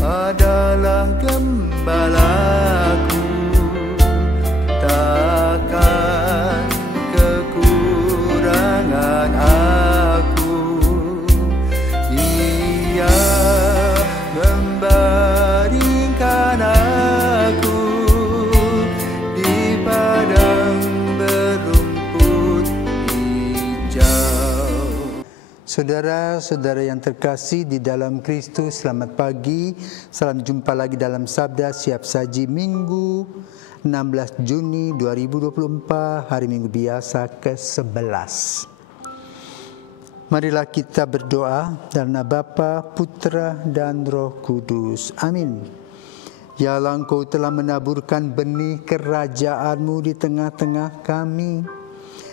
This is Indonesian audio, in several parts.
adalah gembalaku, takkan kekurangan aku. Ia membaringkan aku di padang berumput hijau. Saudara-saudara yang terkasih di dalam Kristus, selamat pagi. Salam jumpa lagi dalam Sabda Siap Saji Minggu 16 Juni 2024, hari Minggu biasa ke-11. Marilah kita berdoa dalam nama Bapa, Putra, dan Roh Kudus. Amin. Ya Allah, Engkau telah menaburkan benih kerajaan-Mu di tengah-tengah kami.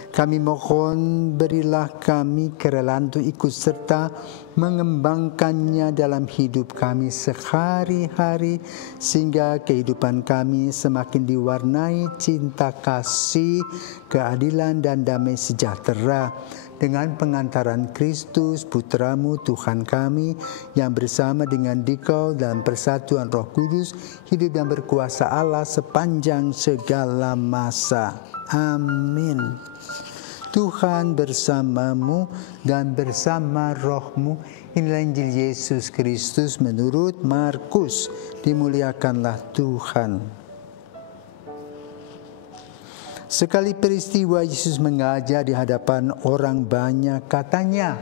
Kami mohon berilah kami kerelaan untuk ikut serta mengembangkannya dalam hidup kami sehari-hari, sehingga kehidupan kami semakin diwarnai cinta kasih, keadilan, dan damai sejahtera. Dengan pengantaran Kristus, Putra-Mu, Tuhan kami, yang bersama dengan Dikau dalam persatuan Roh Kudus, hidup dan berkuasa Allah sepanjang segala masa. Amin. Tuhan bersamamu dan bersama rohmu. Inilah Injil Yesus Kristus menurut Markus. Dimuliakanlah Tuhan. Sekali peristiwa Yesus mengajar di hadapan orang banyak, katanya,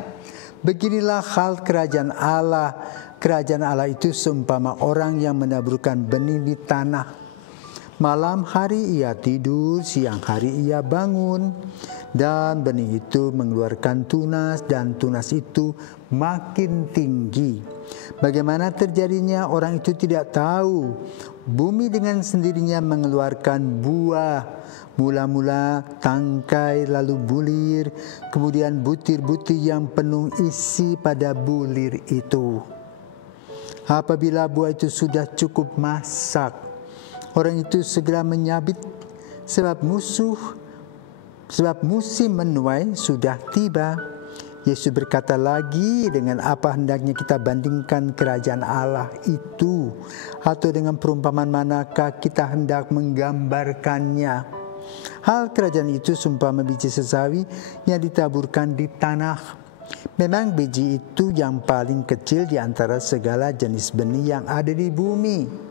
beginilah hal kerajaan Allah. Kerajaan Allah itu seumpama orang yang menaburkan benih di tanah. Malam hari ia tidur, siang hari ia bangun, dan benih itu mengeluarkan tunas, dan tunas itu makin tinggi. Bagaimana terjadinya orang itu tidak tahu. Bumi dengan sendirinya mengeluarkan buah. Mula-mula tangkai, lalu bulir, kemudian butir-butir yang penuh isi pada bulir itu. Apabila buah itu sudah cukup masak, orang itu segera menyabit sebab musim menuai sudah tiba. Yesus berkata lagi, dengan apa hendaknya kita bandingkan kerajaan Allah itu? Atau dengan perumpamaan manakah kita hendak menggambarkannya? Hal kerajaan itu seumpama biji sesawi yang ditaburkan di tanah. Memang biji itu yang paling kecil di antara segala jenis benih yang ada di bumi.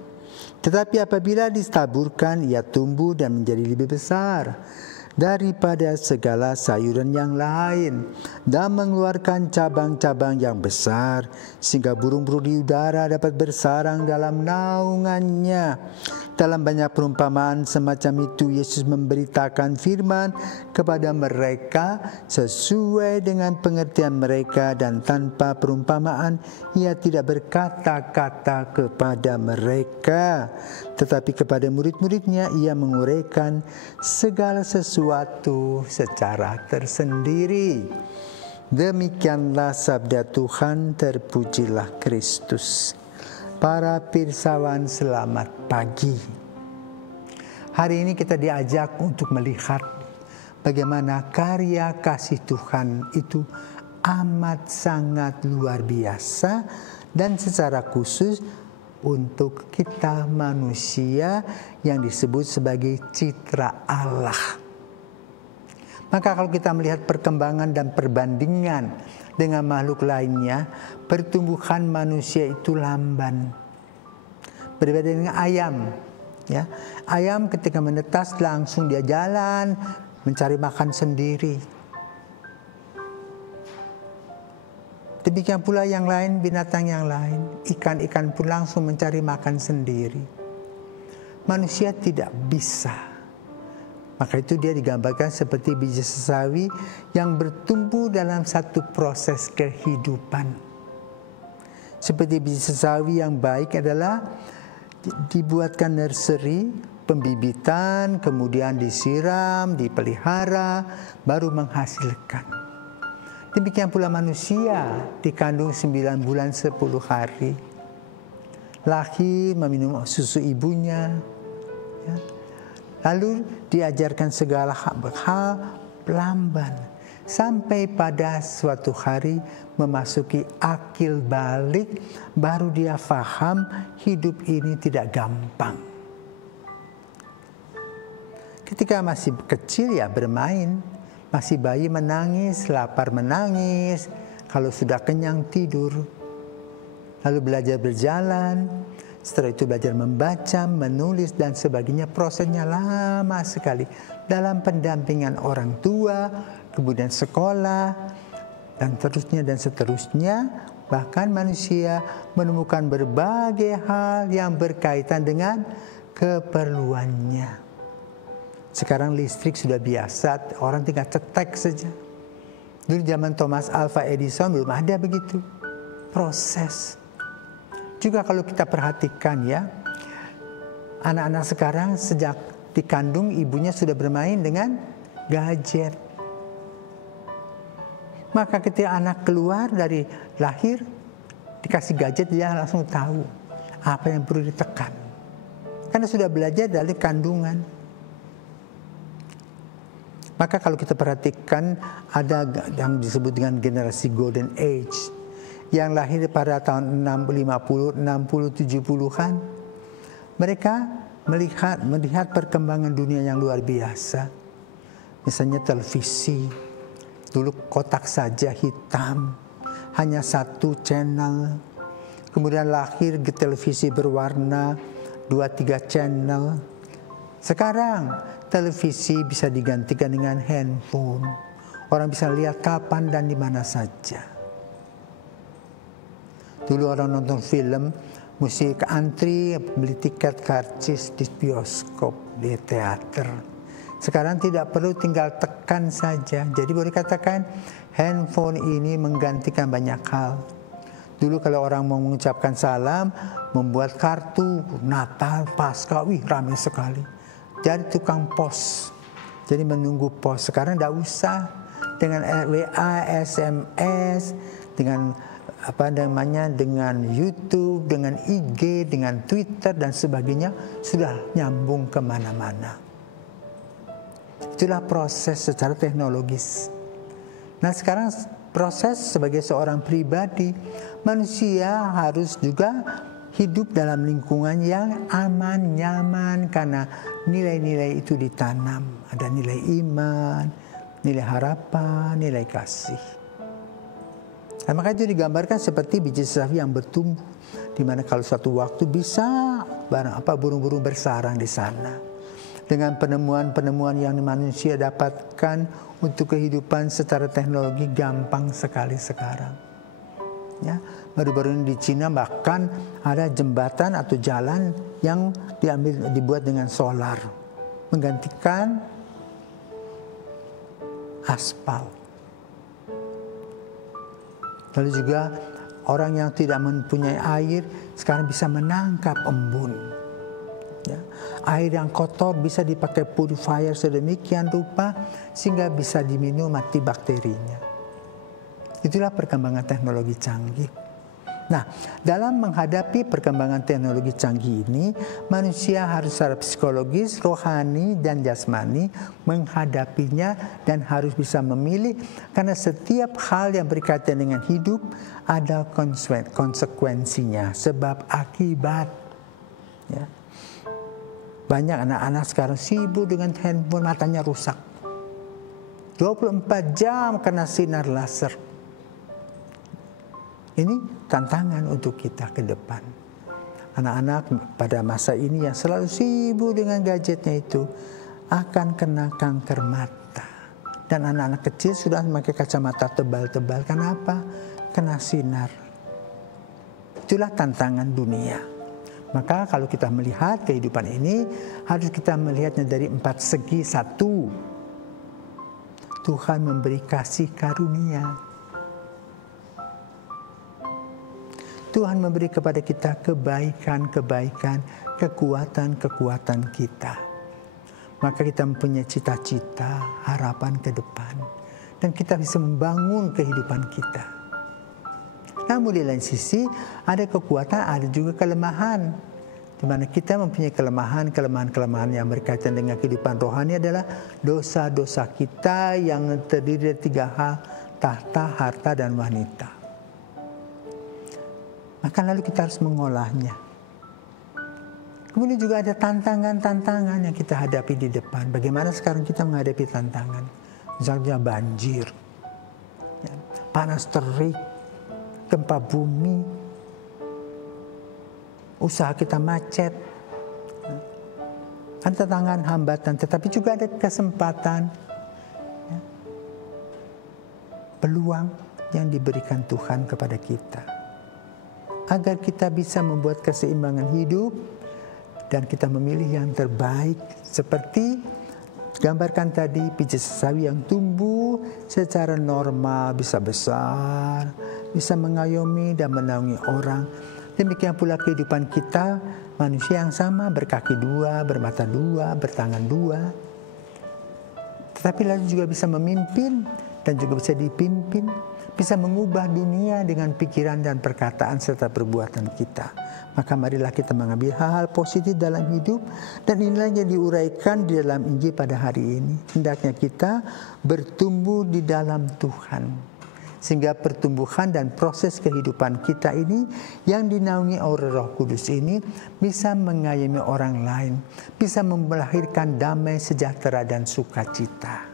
Tetapi apabila ditaburkan, ia tumbuh dan menjadi lebih besar daripada segala sayuran yang lain, dan mengeluarkan cabang-cabang yang besar, sehingga burung-burung di udara dapat bersarang dalam naungannya. Dalam banyak perumpamaan semacam itu, Yesus memberitakan firman kepada mereka sesuai dengan pengertian mereka, dan tanpa perumpamaan ia tidak berkata-kata kepada mereka. Tetapi kepada murid-muridnya ia menguraikan segala sesuatu secara tersendiri. Demikianlah sabda Tuhan, terpujilah Kristus. Para pirsawan, selamat pagi. Hari ini kita diajak untuk melihat bagaimana karya kasih Tuhan itu amat sangat luar biasa, dan secara khusus untuk kita manusia yang disebut sebagai citra Allah. Maka kalau kita melihat perkembangan dan perbandingan dengan makhluk lainnya, pertumbuhan manusia itu lamban. Berbeda dengan ayam. Ya, ayam ketika menetas langsung dia jalan mencari makan sendiri. Demikian pula yang lain, binatang yang lain, ikan-ikan pun langsung mencari makan sendiri. Manusia tidak bisa. Maka itu dia digambarkan seperti biji sesawi yang bertumbuh dalam satu proses kehidupan. Seperti biji sesawi yang baik adalah dibuatkan nursery, pembibitan, kemudian disiram, dipelihara, baru menghasilkan. Demikian pula manusia dikandung 9 bulan 10 hari. Lahir meminum susu ibunya. Ya. Lalu diajarkan segala hal lamban. Sampai pada suatu hari memasuki akil balik, baru dia faham hidup ini tidak gampang. Ketika masih kecil ya bermain, masih bayi menangis, lapar menangis, kalau sudah kenyang tidur. Lalu belajar berjalan, setelah itu belajar membaca, menulis dan sebagainya. Prosesnya lama sekali dalam pendampingan orang tua, kemudian sekolah, dan seterusnya. Bahkan manusia menemukan berbagai hal yang berkaitan dengan keperluannya. Sekarang listrik sudah biasa, orang tinggal cetek saja. Dulu zaman Thomas Alva Edison belum ada begitu. Proses. Juga kalau kita perhatikan ya, anak-anak sekarang sejak dikandung ibunya sudah bermain dengan gadget. Maka ketika anak keluar dari lahir, dikasih gadget, dia langsung tahu apa yang perlu ditekan. Karena sudah belajar dari kandungan. Maka kalau kita perhatikan ada yang disebut dengan generasi Golden Age yang lahir pada tahun 50, 60, 70-an. Mereka melihat perkembangan dunia yang luar biasa. Misalnya televisi. Dulu kotak saja hitam, hanya satu channel. Kemudian lahir televisi berwarna, 2-3 channel. Sekarang televisi bisa digantikan dengan handphone. Orang bisa lihat kapan dan di mana saja. Dulu orang nonton film, mesti ke antri, beli tiket karcis di bioskop, di teater. Sekarang tidak perlu, tinggal tekan saja. Jadi boleh katakan handphone ini menggantikan banyak hal. Dulu kalau orang mau mengucapkan salam, membuat kartu Natal, Paskah, ramai sekali. Jadi tukang pos, jadi menunggu pos. Sekarang tidak usah, dengan WA, SMS, dengan dengan YouTube, dengan IG, dengan Twitter dan sebagainya, sudah nyambung kemana-mana. Itulah proses secara teknologis. Nah sekarang proses sebagai seorang pribadi, manusia harus juga hidup dalam lingkungan yang aman, nyaman, karena nilai-nilai itu ditanam. Ada nilai iman, nilai harapan, nilai kasih. Nah, maka itu digambarkan seperti biji sawi yang bertumbuh, di mana kalau suatu waktu bisa burung-burung bersarang di sana. Dengan penemuan-penemuan yang manusia dapatkan untuk kehidupan secara teknologi gampang sekali sekarang. Ya, baru-baru ini di Cina bahkan ada jembatan atau jalan yang dibuat dengan solar, menggantikan aspal. Lalu juga orang yang tidak mempunyai air sekarang bisa menangkap embun. Ya. Air yang kotor bisa dipakai purifier sedemikian rupa sehingga bisa diminum, mati bakterinya. Itulah perkembangan teknologi canggih. Nah, dalam menghadapi perkembangan teknologi canggih ini, manusia harus secara psikologis, rohani, dan jasmani menghadapinya dan harus bisa memilih, karena setiap hal yang berkaitan dengan hidup ada konsekuensinya, sebab akibat. Ya. Banyak anak-anak sekarang sibuk dengan handphone, matanya rusak. 24 jam kena sinar laser. Ini tantangan untuk kita ke depan. Anak-anak pada masa ini yang selalu sibuk dengan gadgetnya itu akan kena kanker mata. Dan anak-anak kecil sudah memakai kacamata tebal-tebal. Kenapa? Kena sinar. Itulah tantangan dunia. Maka kalau kita melihat kehidupan ini, harus kita melihatnya dari 4 segi. 1, Tuhan memberi kasih karunia. Tuhan memberi kepada kita kebaikan-kebaikan, kekuatan-kekuatan kita. Maka kita mempunyai cita-cita, harapan ke depan. Dan kita bisa membangun kehidupan kita. Namun di lain sisi, ada kekuatan, ada juga kelemahan. di mana kita mempunyai kelemahan yang berkaitan dengan kehidupan rohani adalah dosa-dosa kita yang terdiri dari 3 hal, tahta, harta, dan wanita. Maka lalu kita harus mengolahnya. Kemudian juga ada tantangan-tantangan yang kita hadapi di depan. Bagaimana sekarang kita menghadapi tantangan? Misalnya banjir, panas terik, gempa bumi, usaha kita macet. Ada tantangan, hambatan, tetapi juga ada kesempatan, peluang yang diberikan Tuhan kepada kita. Agar kita bisa membuat keseimbangan hidup dan kita memilih yang terbaik, seperti gambarkan tadi biji sawi yang tumbuh secara normal, bisa besar, bisa mengayomi dan menaungi orang. Demikian pula kehidupan kita, manusia yang sama, berkaki 2, bermata 2, bertangan 2. Tetapi lalu juga bisa memimpin dan juga bisa dipimpin, bisa mengubah dunia dengan pikiran dan perkataan serta perbuatan kita. Maka marilah kita mengambil hal-hal positif dalam hidup, dan inilah yang diuraikan di dalam Injil pada hari ini. Hendaknya kita bertumbuh di dalam Tuhan, sehingga pertumbuhan dan proses kehidupan kita ini yang dinaungi oleh Roh Kudus ini bisa mengayomi orang lain, bisa melahirkan damai, sejahtera, dan sukacita.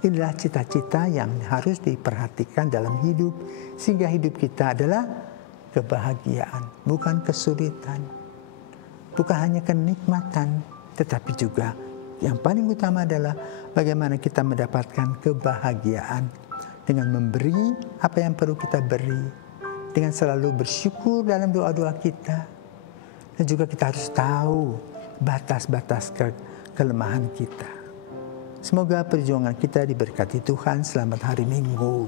Inilah cita-cita yang harus diperhatikan dalam hidup, sehingga hidup kita adalah kebahagiaan, bukan kesulitan, bukan hanya kenikmatan, tetapi juga yang paling utama adalah bagaimana kita mendapatkan kebahagiaan dengan memberi apa yang perlu kita beri, dengan selalu bersyukur dalam doa-doa kita, dan juga kita harus tahu batas-batas kelemahan kita. Semoga perjuangan kita diberkati Tuhan. Selamat hari Minggu.